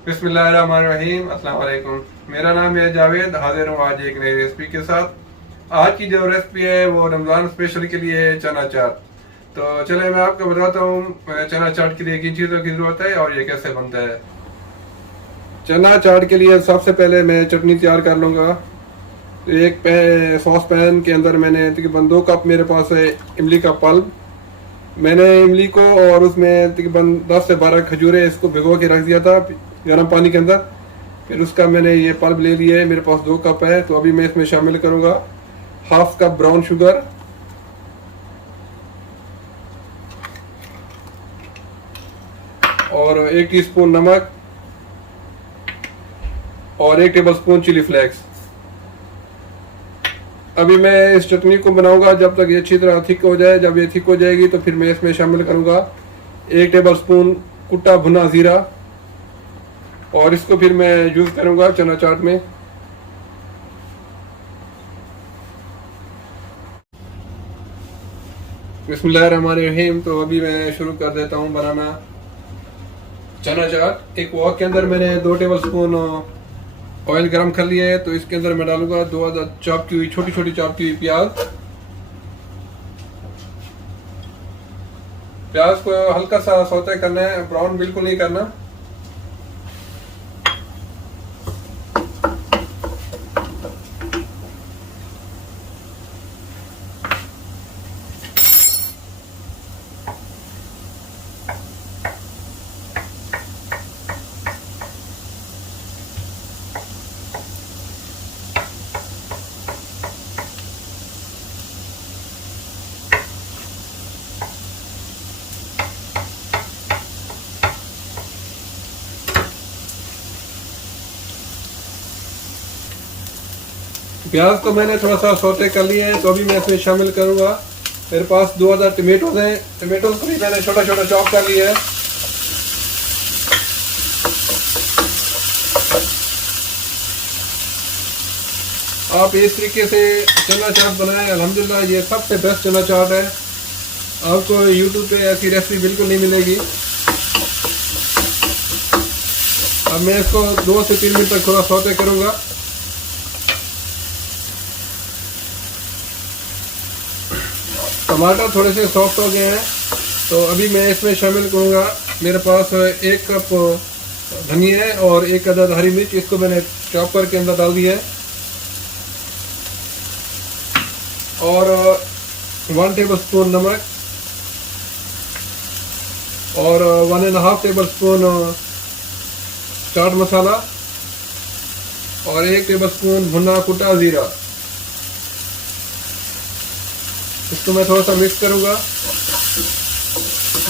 बिस्मिल्लाहिर्रहमानिर्रहीम, अस्सलाम वालेकुम। मेरा नाम है जावेद, हाजिर हूँ आज एक नई रेसिपी के साथ। आज की जो रेसिपी है वो रमज़ान स्पेशल के लिए है चना चाट। तो चले मैं आपको बताता हूँ चना चाट के लिए किन चीज़ों की ज़रूरत है और ये कैसे बनता है। चना चाट के लिए सबसे पहले मैं चटनी तैयार कर लूँगा। तो एक सॉस पैन के अंदर मैंने तकरीबन 2 कप मेरे पास है इमली का पल्प। मैंने इमली को और उसमें तकरीबन 10 से 12 खजूरें इसको भिगो के रख दिया था गर्म पानी के अंदर। फिर उसका मैंने ये पल्प ले लिया है, मेरे पास 2 कप है। तो अभी मैं इसमें शामिल करूँगा हाफ कप ब्राउन शुगर और 1 टीस्पून नमक और 1 टेबल स्पून चिली फ्लेक्स। अभी मैं इस चटनी को बनाऊंगा जब तक ये अच्छी तरह थिक हो जाए। जब ये थिक हो जाएगी तो फिर मैं इसमें शामिल करूंगा 1 टेबल स्पून कुटा भुना जीरा और इसको फिर मैं यूज करूंगा चना चाट में। बिस्मिल्लाहिर्रहमानिर्रहीम। तो अभी मैं शुरू कर देता हूँ बनाना चना चाट। एक वॉक के अंदर मैंने 2 टेबल स्पून ऑयल गरम कर लिया है। तो इसके अंदर मैं डालूंगा 2 अदद चॉप की हुई छोटी छोटी चॉप की हुई प्याज। प्याज को हल्का सा सौते करना है, ब्राउन बिल्कुल नहीं करना। प्याज को मैंने थोड़ा सा सौते कर लिया है। तो अभी मैं इसमें शामिल करूंगा, मेरे पास 2 अदद टमेटोज हैं। टमेटोज को भी मैंने छोटा छोटा चॉप कर लिया है। आप इस तरीके से चना चाट बनाएं, अल्हम्दुलिल्लाह ये सबसे बेस्ट चना चाट है। आपको यूट्यूब पे ऐसी रेसिपी बिल्कुल नहीं मिलेगी। अब मैं इसको 2 से 3 मिनट तक थोड़ा सौते करूंगा। टमाटर थोड़े से सॉफ्ट हो गए हैं। तो अभी मैं इसमें शामिल करूँगा, मेरे पास 1 कप धनिया है और 1 अदद हरी मिर्च, इसको मैंने चॉपर के अंदर डाल दिया है। और 1 टेबल स्पून नमक और 1.5 टेबल स्पून चाट मसाला और 1 टेबल स्पून भुना कुटा जीरा। इसको मैं थोड़ा सा मिक्स करूंगा।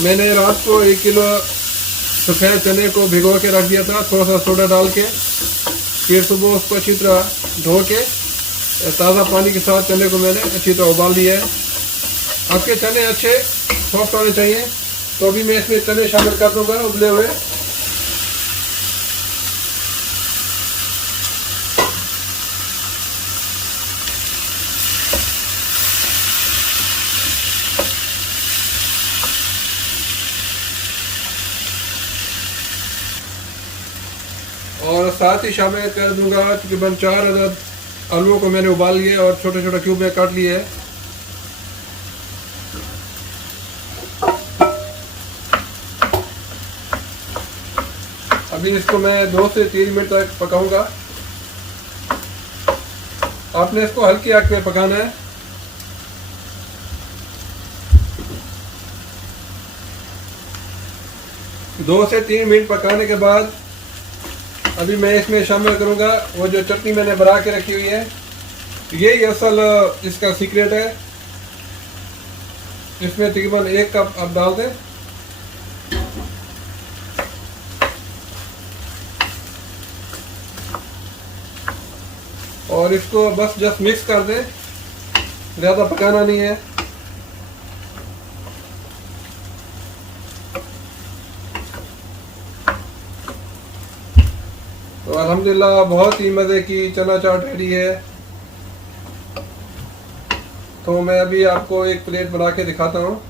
मैंने रात को 1 किलो सफ़ेद चने को भिगो के रख दिया था थोड़ा सा सोडा डाल के। फिर सुबह उसको अच्छी तरह धो के ताज़ा पानी के साथ चने को मैंने अच्छी तरह उबाल दिया है। आपके चने अच्छे सॉफ्ट होने चाहिए। तो अभी मैं इसमें चने शामिल कर दूंगा उबले हुए। और साथ ही शामिल कर दूंगा तकरीबन 4 अदद आलूओं को मैंने उबाल लिया और छोटे छोटे क्यूब में काट लिए है। अभी इसको मैं 2 से 3 मिनट तक पकाऊंगा। आपने इसको हल्की आंच में पकाना है। दो से 3 मिनट पकाने के बाद अभी मैं इसमें शामिल करूंगा वो जो चटनी मैंने बना के रखी हुई है। यही असल इसका सीक्रेट है। इसमें तकरीबन 1 कप आप डाल दें। और इसको बस जस्ट मिक्स कर दें, ज़्यादा पकाना नहीं है। तो अल्हम्दुलिल्लाह बहुत ही मज़े की चना चाट रेडी है। तो मैं अभी आपको एक प्लेट बना के दिखाता हूँ।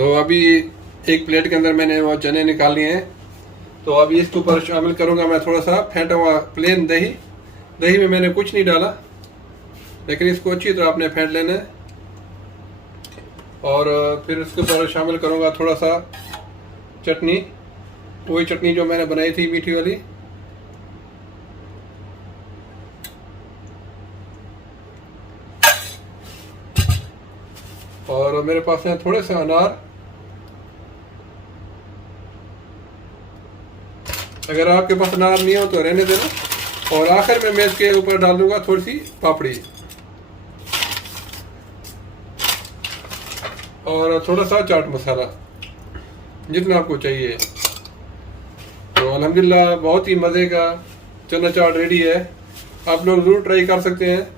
तो अभी एक प्लेट के अंदर मैंने वो चने निकाल लिए हैं। तो अभी इसके ऊपर शामिल करूँगा मैं थोड़ा सा फेंटा हुआ प्लेन दही। दही में मैंने कुछ नहीं डाला, लेकिन इसको अच्छी तरह आपने फेंट लेना है। और फिर इसके ऊपर शामिल करूँगा थोड़ा सा चटनी, वही चटनी जो मैंने बनाई थी मीठी वाली। और मेरे पास है थोड़े से अनार। अगर आपके पास अनार नहीं हो तो रहने देना। और आखिर में मैं इसके ऊपर डाल दूंगा थोड़ी सी पापड़ी और थोड़ा सा चाट मसाला, जितना आपको चाहिए। तो अल्हम्दुलिल्लाह बहुत ही मज़े का चना चाट रेडी है। आप लोग ज़रूर ट्राई कर सकते हैं।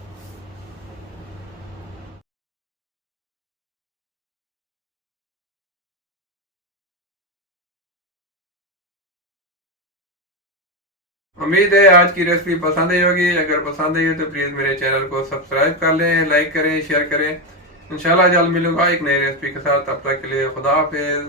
उम्मीद है आज की रेसिपी पसंद आई होगी। अगर पसंद आई हो तो प्लीज़ मेरे चैनल को सब्सक्राइब कर लें, लाइक करें, शेयर करें। इंशाल्लाह जल्द मिलूंगा एक नई रेसिपी के साथ। तब तक के लिए खुदा हाफिज़।